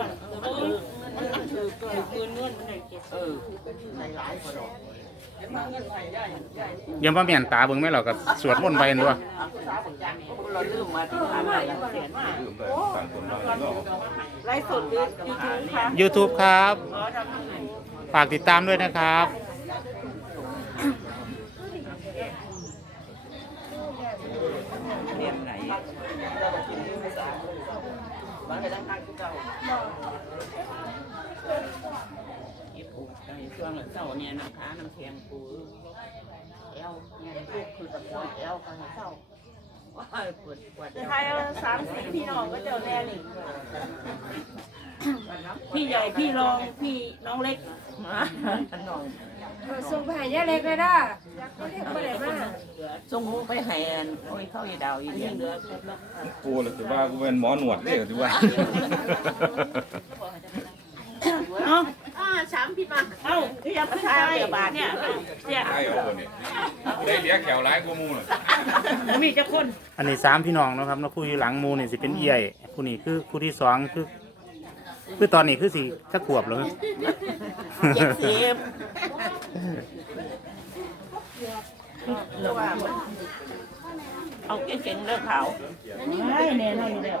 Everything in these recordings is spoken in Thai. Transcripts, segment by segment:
ล่ะเออมันถือเกินเงินเงินมันได้เก็บเออใส่หลายกว่าดอกยังว่าเมียนตาเบิ่งไหมเราก็สวดมนต์ไปนั่นด้วยเราลืมมาที่ทำอะไรเสียนมากไลฟ์สดหรือยูทูบคะ YouTube ครับ ฝากติดตามด้วยนะครับ เรียนไหนมันก็ต้องทางที่เก่าญี่ปุ่นในช่วง เสาร์เนี่ยนะคะน้ำแข็งปูเอวเนี่ยลูกคือตะโกนเอวกันเศร้าว้าปวดปวดเอวไทยสามสี่พี่น้องก็เจ้าแน่นี่พี่ใหญ่พี่รองพี่น้องเล็กมาขนมส่งไปหายาเล็กเลยนะเขาเรียกว่าอะไรมาส่งไปให้อันโอ้ยเข้าอีดาวอีเดียนกูเลยถือว่ากูเป็นหมอหนวดเนี่ยถือว่า เอ้าอ่าสามพี่มาเอ้าที่ยังไม่ใช่เนี่ยเนี่ยใช่เอาคนนี้ได้เลี้ยแขวร้ายกูมูเลยมีจะคนอันนี้สามพี่น้องเนาะครับแล้วผู้อยู่หลังหมูนี่สิเป็นเอี่ยผู้นี้คือผู้ที่สองคือคือตอนนี้คือสี่จะขวบแล้วเจ็ดสิบเอาเก่งๆเลิกเขาไม่แน่นอนอยู่แล้ว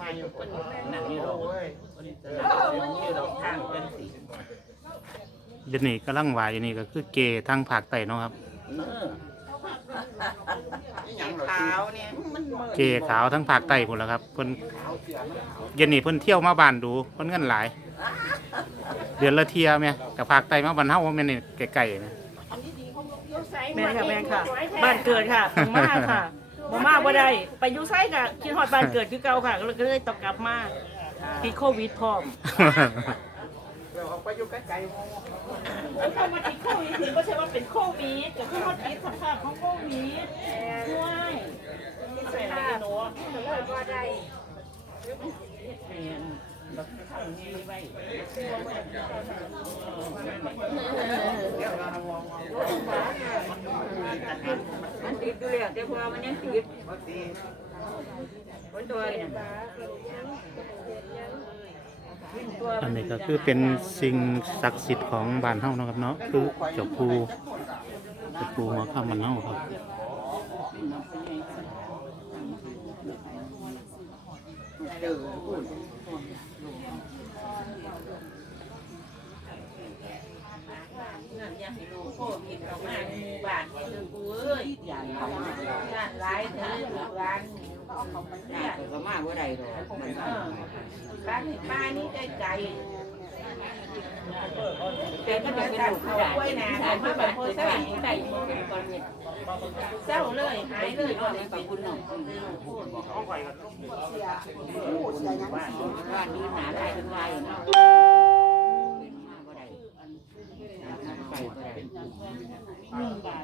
มาอยู่คนหนังนี่เราคนนี้เราทางเป็นสีเดี๋ยวนี้กำลังวายอยู่นี่ก็คือเกย์ทางภาคใต้เนาะครับ ขาวเนี่ยมันมือนเกย์ขาวทั้งภาคใต้พุ่นแล้วครับเพิ่นเย็นนี้เพิ่นเที่ยวมาบ้านดูเพิ่นเงินหลาย เดือนละเที่ยแม่กับภาคใต้มาบ้านเฮาว่าแม่นนี่ไกลๆนะ แม่ค่ะแม่ค่ะ บ้านเกิดค่ะผมมาค่ะ ผมมาบ่ได้ไปอยู่ไสค่ะคิดฮอดบ้านเกิดคือเก่าค่ะ ก็เลยต้องกลับมาติดโควิดพร้อมแล้วเข้ามาติดโควิดถึงก็ใช่ว่าเป็นโควิดแต่คือฮอดติดสภาพของโควิดช่วยใส่อะไรหนูเลยว่าได้เรียนแบบทำนี่ไว้ มันติดอยู่แล้วแต่พอมันยังติดคนตัวเนี่ยอันนี้ก็คือเป็นสิ่งศักดิ์สิทธิ์ของบ้านเฮานะครับเนาะคือเจ้าปูเจ้าปูหัวข้ามบ้านเฮาครับเออพูด นั่นอยากให้ลูกโควิดเข้ามาในหมู่บ้านให้เด้อกูเอ้ยย่านหลายย่านหลายเด้อลูกหลานย่านก็มาบ่ได้ดอกมันเออบ้านป้านี่ไกลๆแต่ก็จะเป็นลูกเขากล้วยนาแต่มาแบบโพสต์ใส่ใส่เศร้าเลยหายเลยก็เลยขอบคุณน้องบ้านนี้หาได้เป็นไรเนาะ เลยนี่ว่า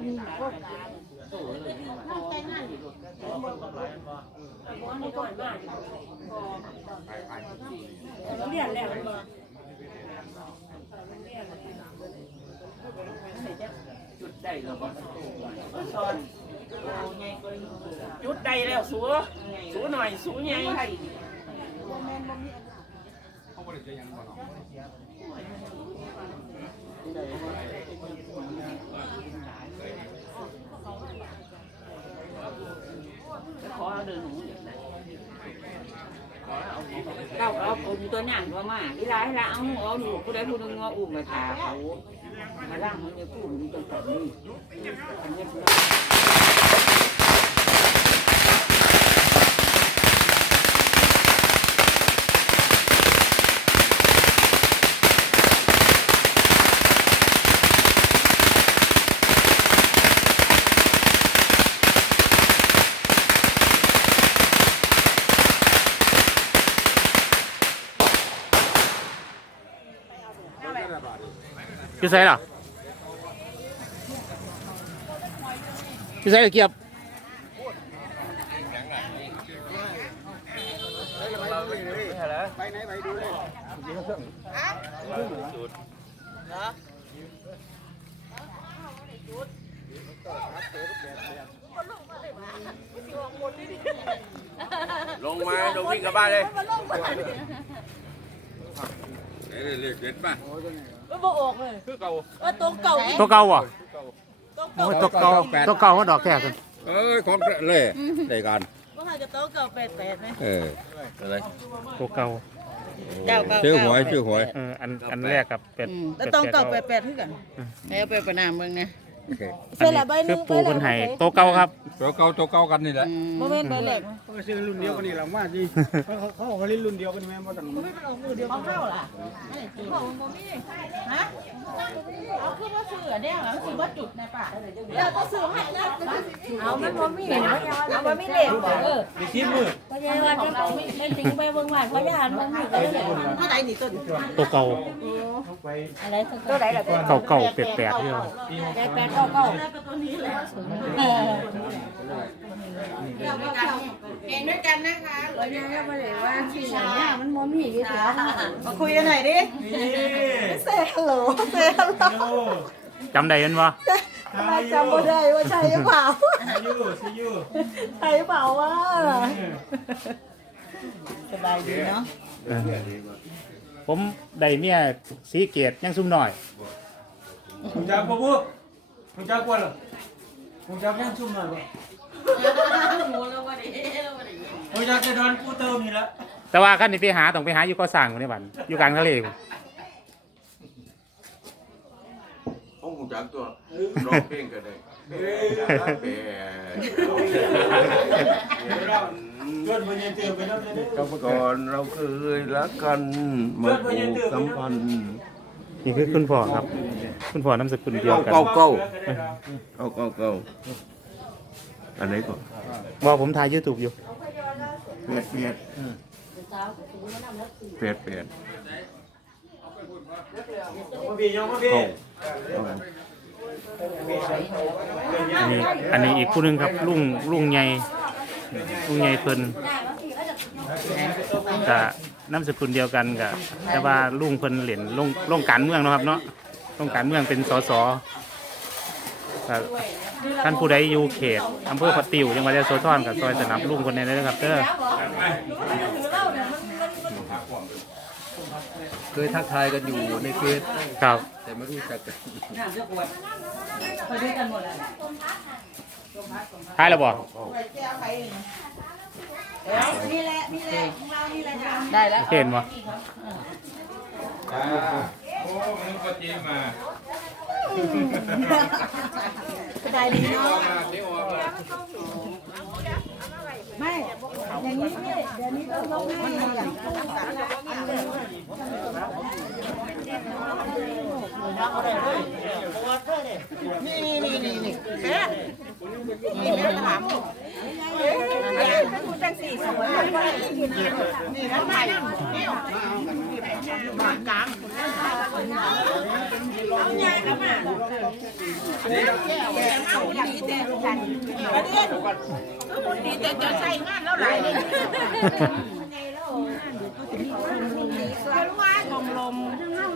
เรียนแล้วมันบ่จุดได้แล้วบ่สอนจุดได้แล้วสูสูหน่อยสูใหญ่ขอเดินหนูอย่างไร เราเอาอุ่มตัวหนังก็มาที่ร้านเราเอาเอาหนูผู้ใดผู้หนึงว่าอุ้มมาถาเขามาล่างมันจะพูดมันจะตัดนี่อันนี้ อยู่ไสล่ะอยู่ไสเกียบลงมาลงวิ่งกลับบ้านเลย เอ้ยเรียกเด็ดป่ะคือเก่าตัวเก่าบ่โอ้ยตัวเก่าตัวเก่าว่าดอกแท้กันเอ้ยของเล่ได้กันก็ให้กระโต๊ะเก่าแปดแปดไหมเอออะไรตัวเก่าชื่อหวยชื่อหวยเอออันอันแรกกับเป็ด แล้วต้องเก่าแปดแปดที่กันแล้วไปประนามเมืองเนี่ย โอเคอันนี้คือปูคนไห้ตัวเก่าครับ ตัวเก่าตัวเก่ากันนี่แหละโมเมนต์ใบแหลกเขาก็ซื้อรุ่นเดียวกันนี่แหละว่าสิเขาเขาบอกว่าเล่นรุ่นเดียวกันนี่แม่บ่ต้องเขาเข้าล่ะของโมมี่ฮะเอาคือว่าซื้อเนี่ยเหรอซื้อว่าจุดนะป่ะเราก็ซื้อให้นะเอามันโมมี่เอามันไม่เหลวเออมีคิดมือพยาบาลจะเล่นถึงไปเบิ่งหวานพยาบาลมันมีก็เลยเท่าไหร่นี่ต้นตัวเก่าอะไรตัวไหนล่ะเก่าเก่าเป็ดแปดเรื่องแปดแปดเก้าเก้าตัวนี้เลยเก่งด้วยกันนะคะมาคุยกันหน่อยดิเซฮัลโหลเซฮัลโหลจำได้ยันวะจำไม่ได้ว่าใช่หรือเปล่ายูซียูใช่หรือเปล่าวะสบายดีเนาะเอผมได้เมียสีเกตยังซุ่มหน่อยผมจักบ่บุ ผมจักว่าหรอผมจักยังชุ่มหน่อยบ่ผมจักจะโดนกูเติมนี่ละแต่ว่าขั้นนี้ไปหาต้องไปหาอยู่เก็สั่งคนนี้บันอยู่กลางทะเลพุ่นห้องหูจักตัวร้องเพลงกันเลยเปเกิดมันยังเจอไปแล้วเด้อก่อนเราเคยรักกันมาผูกสัมพันธ์ นี่คือคุณพ่อครับ คุณพ่อนามสกุลเดียวกันเก่าเก่าเก่าเก่าเก่าอันไหนก่อนว่าผมถ่ายยูทูบอยู่เปียดเปียดเปียดเปียดมาพี่ยองมาพี่อันนี้อันนี้อีกผู้หนึงครับลุงลุงใหญ่ลุงใหญ่เพิ่นกับนามสกุลเดียวกันกับแต่ว่าลุงเพิ่นเหรียญลงลงการเมืองเนาะครับเนาะ ลงการเมืองเป็นสสครับท่านผู้ใดอยู่เขตอำเภอปะติวจังหวัดยะโสธรกับซอยสนับลุงคนนี้เลยนะครับเด้อเคยทักทายกันอยู่ในเฟซครับ แต่ไม่รู้จักกันท้ายแล้วบ่นี่แหละนี่แหละของเรานี่แหละจ้ะได้แล้วเห็นบ่ โอ้มึงก็จีมาสบายดีเนาะเลยวออกมาไม่อย่างนี้เนี่ยเดี๋ยวนี้ต้องลงให้อย่างนี่นี่นี่นี่นี่แม่นี่แม่ถามจังสี่สมัยนี่นี่มากลางเอาใหญ่แล้วมาเอาดีแต่กันประเด็นคุณดีแต่จะใช้งานแล้วหลายเลยชมรม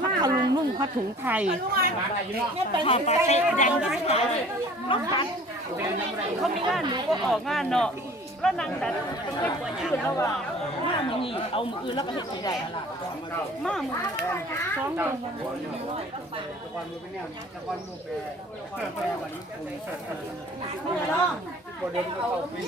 พลุงนุ่งผ้าถุงไทยเนี่ยไปที่ใส่แดงได้ไหมรถตัดเขามีงานหนูก็ออกงานเนาะ แล้วนางแต่ต้องไม่ปวดชื่อแล้วว่ามามือนี่เอามืออื่นแล้วก็เห็นใหญ่มามือสองมือ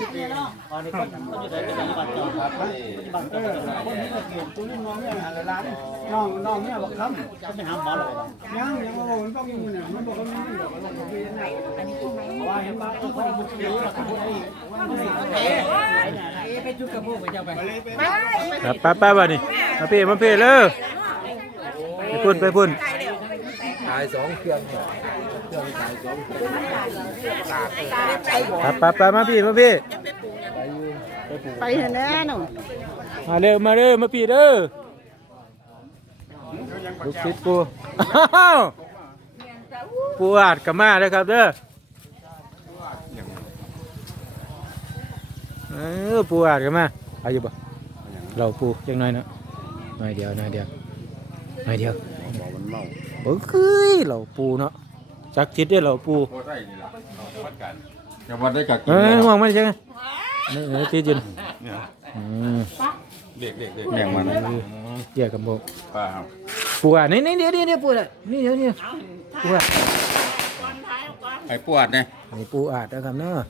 เนี่ยร้องอันนี้คนคนอยู่ไหนเป็นปฏิบัติต่อครับปฏิบัติเออคนนี้ก็เกี่ยวตุ้น้องเนี่ยหาร้านน้องน้องเนี่ยบอกคำเขาไปหาหมอหรอยังยังมาบอกมันต้องอยู่เนี่ยมันบอกว่ามันไม่บอกว่าลงไปยังไงอันนี้ว่าเห็นว่าเออคนบุกเดียวกับคนนี้ไปจุดกระโปงไปเจ้าไปครับป้าป้าบ้านี่มาเพ่มาเพ่เลยไปพุ่นไปพุ่นขายสองเครื่องครับป้าป้ามาพี่มาพี่ไปเถอะนะหนูมาเร็วมาเร็วมาพี่เด้อลูกศิษย์กูอ้าวปูอาดกับมาเด้อครับเด้อ เออปูอาดกับมาเอาอยู่บ่เราปูจังน่อยเนาะหน่อยเดียวหน่อยเดียวหน่อยเดียวบอกมันเมาโอ้ยเราปูเนาะจักจิตได้เราปูพอได้นี่ล่ะเอาวัดกันจะวัดได้กักกินเอ้ยแล้วมองมันจังไงนี่นี่ตีจินเนี่ยอืมเด็กเด็กเด็กแม่งมันเกี่ยกับโบป้าครับปูอะนี่นี่เดี๋ยวเดี๋ยวปูอะนี่เดี๋ยวนี่ปูอะไอ้ปวดเนี่ยนี่ปูอาดนะครับเนาะ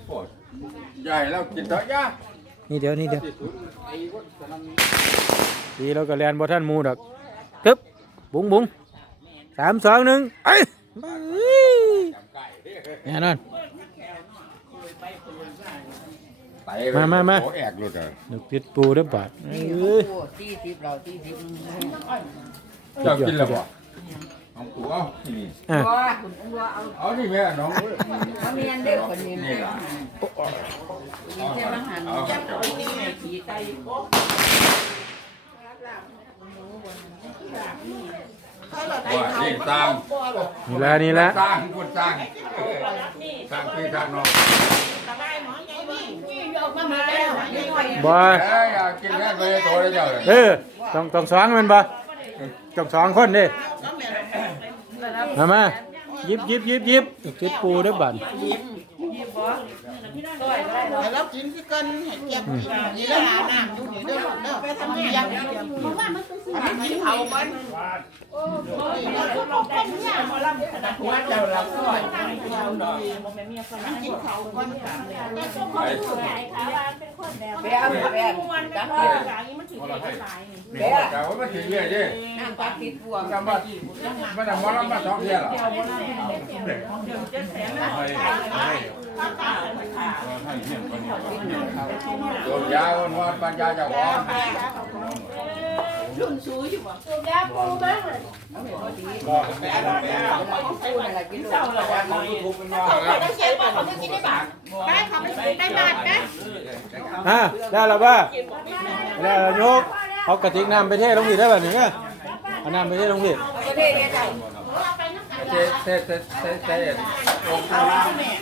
ใหญ่แล้วกินเถอะย่านี่เดี๋ยวนี่เดี๋ยวดีเราก็เรียนบ่ท่านหมูดอกตึ๊บบุ้งบุ้งสามสองหนึ่งไอ้ยแน่นอนไตมามามาโอ้แอกหลุดเลยนึกติดปูเด้อบาดเอ้ยตีสิบเราตีสิบเจ้ากินแล้วบ่ น้องตัวนี่อะว่าคุณอ้วนเอาเอานี่แม่น้องเขาเมียนเด็กคนนี้นี่นะล่ะนี่จะมาหันเอาจับเจ้าขี่ไตว่านี่สร้างนี่ละนี่ละสร้างคนสร้างสร้างพี่สร้างน้องบ่เอ้ยอยากกินแค่ไปโตได้เจ้าเลยเออต้องต้องสองแมันบ่ต้องสองคนเด้ มามายิบยิบยิบยิบเกติดปูได้อบาน แล้วกินที่กันให้เก็บนี่แล้วหาน้ำอยู่นี่เด้อเด้อไปทำยังานอันนี้กินเขากันว่ยมาเจ้าเราก็เราดอกกินเขากันไปแบ่แบ่จับนี่แต่ว่ามันถึงเรื่อยดิน้ำปลาติดบวงจำว่ามันจะมอลมาสองเที่ยหรอโดน ยาวันวันปัญญาจะว่าพูดอะไรกินลูกอะได้แล้วป่ะได้แล้วยกเอากระติกน้ำไปเทลงผิดได้ป่ะเนี่ยเอาน้ำไปเทลงผิดเจ๊เจ๊เจ๊เจ๊เจ๊องค์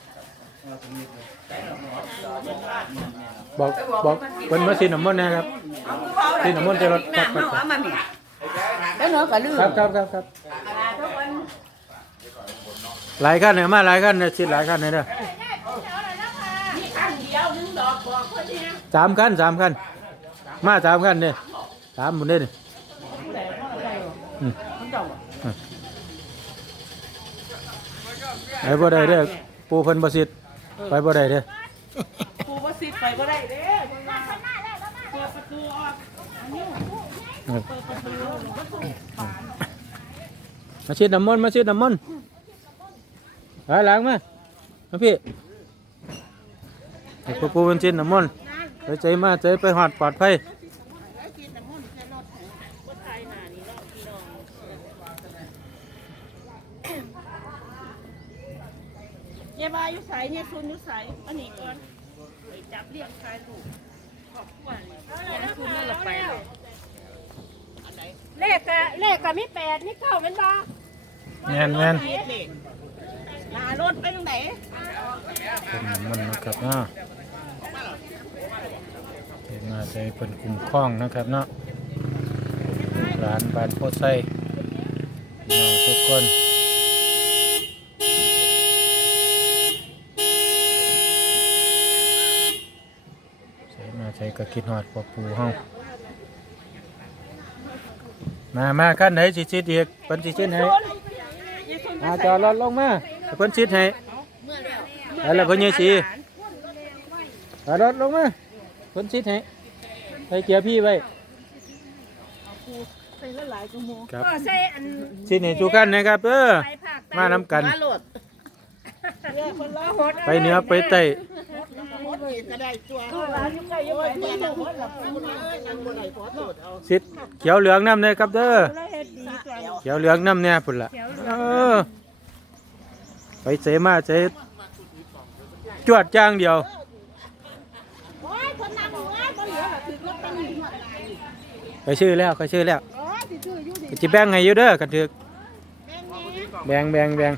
สิน้ำมันต์นะครับสิน้ำมันต์จะรถครับครับเอามาเนี่ยแล้วเนาะก็ลืมครับครับครับครับหลายขั้นเนี่ยมาหลายขั้นเนี่ยชิดหลายขั้นเนี่ยเด้อสามขั้นสามขั้นมาสามขั้นเนี่ยสามหมดเลยเนี่ยอืมอะไปบ่ได้เด้อปูเพิ่นบ่สิทธิ์ ไปบ่ได้เด้อปูว่าสิไปก็ได้เด้เปิดประตูออกมาชิดน้ำมนต์มาชิดน้ำมนต์ไปหลังมามาพี่ให้ปูปูเป็นชิดน้ำมนต์ไปใจมาใจไปหอดปลอดภัย เยาบาอยู่ใสเนี่ยซุนอยู่ใสอันนี้ก่อนไปจับเรียงคายลูกขอบคุณเนี่ยซุนนี่ละไปเลขกะเลขกะมีแปดมีเก้าเป็นบ่แม่นแม่นหน้ารถไปตรงไหนเป็นน้ำมันต์นะครับเนาะใจมาใจเป็นกลุ่มคล้องนะครับเนาะลูกหลานบ้านโพไซพี่น้องทุกคน ใจมาใจก็คิดฮอดพ่อปู่เฮามามาขั้นไหนสิชิดอีกเพิ่นสิชิดให้อาจอดรถลงมาให้เพิ่นชิดให้แล้วล่ะเพิ่นยี่สีจอดรถลงมาเพิ่นชิดให้ใส่เกียร์พี่ไว้ใส่ละหลายกโมครับก็ใส่อันชิดให้ทุกขั้นนะครับ เออไปภาคมาน้ำกันมาโหลดไปเหนือไปใต้ก็ได้ตัวสิทธิ์เขียวเหลืองน้ำเนี่ยครับเด้อเขียวเหลืองน้ำเนี่ยพุ่นละเออไปเสมาเสจวดจ้างเดียวโอ้ยคนนั่งหัวบ่เหลือถือลอตเตอรี่หมดไปชื่อแล้วไปชื่อแล้วโอ้ยสิซื้ออยู่ดิจิแบ่งให้อยู่เด้อกันถึกแม่แม่แบ่งแบ่งแบ่ง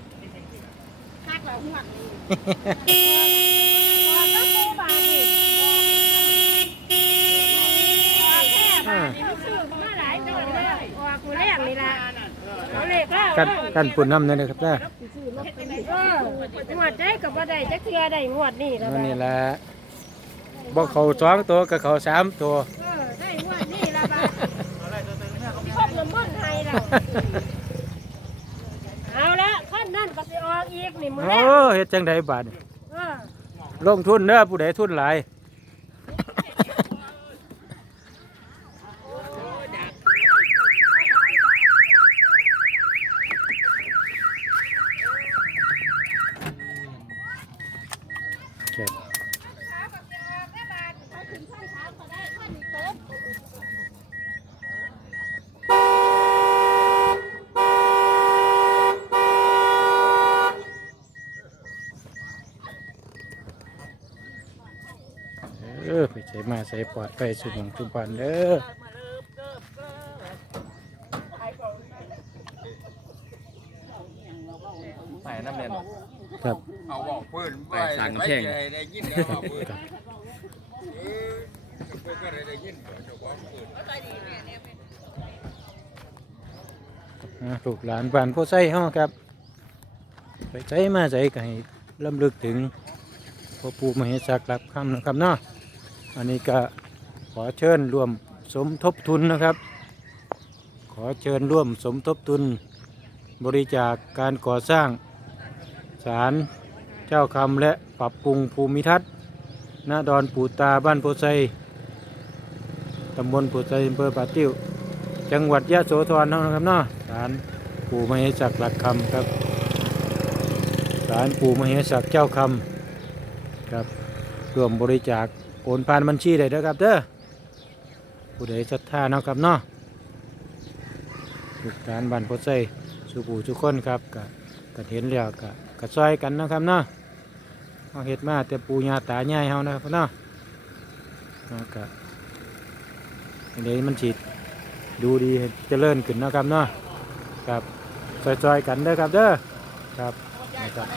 คักแล้วหัวบอกแล้วปูบาทนี่บอกแค่บาทนี่มันซื้อมาหลายตัวเลยออกมือแรกนี่ล่ะเอาเลขแล้ว กันกันปุ่นน้ำเนี่ยนะครับเด้อเอองวดได้กับบ่ได้จักเทื่อได้งวดนี่แล้วนั่นบัดนี่แหละบอกเขาสองตัวกับเขาสามตัวเออได้งวดนี่แล้วบัดครบน้ำมันต์ให้แล้วเอาละคนนั่นก็สิออกอีกนี่มื้อโอ้แรกเฮ็ดจังไดบาดนี้เออลงทุนเด้อผู้ใดทุนหลาย มาใส่ปอดไปสุขของทุกวันเด้อไปน้ำเรียนครับเอาบอกเพื่อนไปสั่งกำแพงได้ยินแล้วบอกเพื่อนเออเพื่อนก็ได้ได้ยินเจ้าของเพื่อนอ่าลูกหลานบ้านผู้ใส่เฮาครับ ไปใส่มาใส่ก็ให้ลำลึกถึงพ่อปู่มเหสักหลักคำนะครับเนาะ อันนี้ก็ขอเชิญร่วมสมทบทุนนะครับ ขอเชิญร่วมสมทบทุนบริจาคการก่อสร้างศาลเจ้าคำและปรับปรุงภูมิทัศน์ณดอนปูตาบ้านโพไซตำบลโพไซอำเภอป่าติ้ว จังหวัดยะโสธรนะนะครับเนาะศาลปู่มเหสักหลักคำครับศาลปู่มเหสักเจ้าคำครับรวมบริจาค โอนผ่านบัญชีได้เด้อครับเด้อผู้ใดศรัทธาเนาะครับเนาะลูกหลานบ้านพไซสุปู่ทุกคนครับก็ก็เห็นแล้วก็ก็ซอยกันนะครับเนาะเอาเฮ็ดมาแต่ปูยาตายายเฮานะครับเนาะเอาก็เดี๋ยวมันสิดูดีเจริญขึ้นนะครับเนาะครับซอยๆกันเด้อครับเด้อครับนะครับ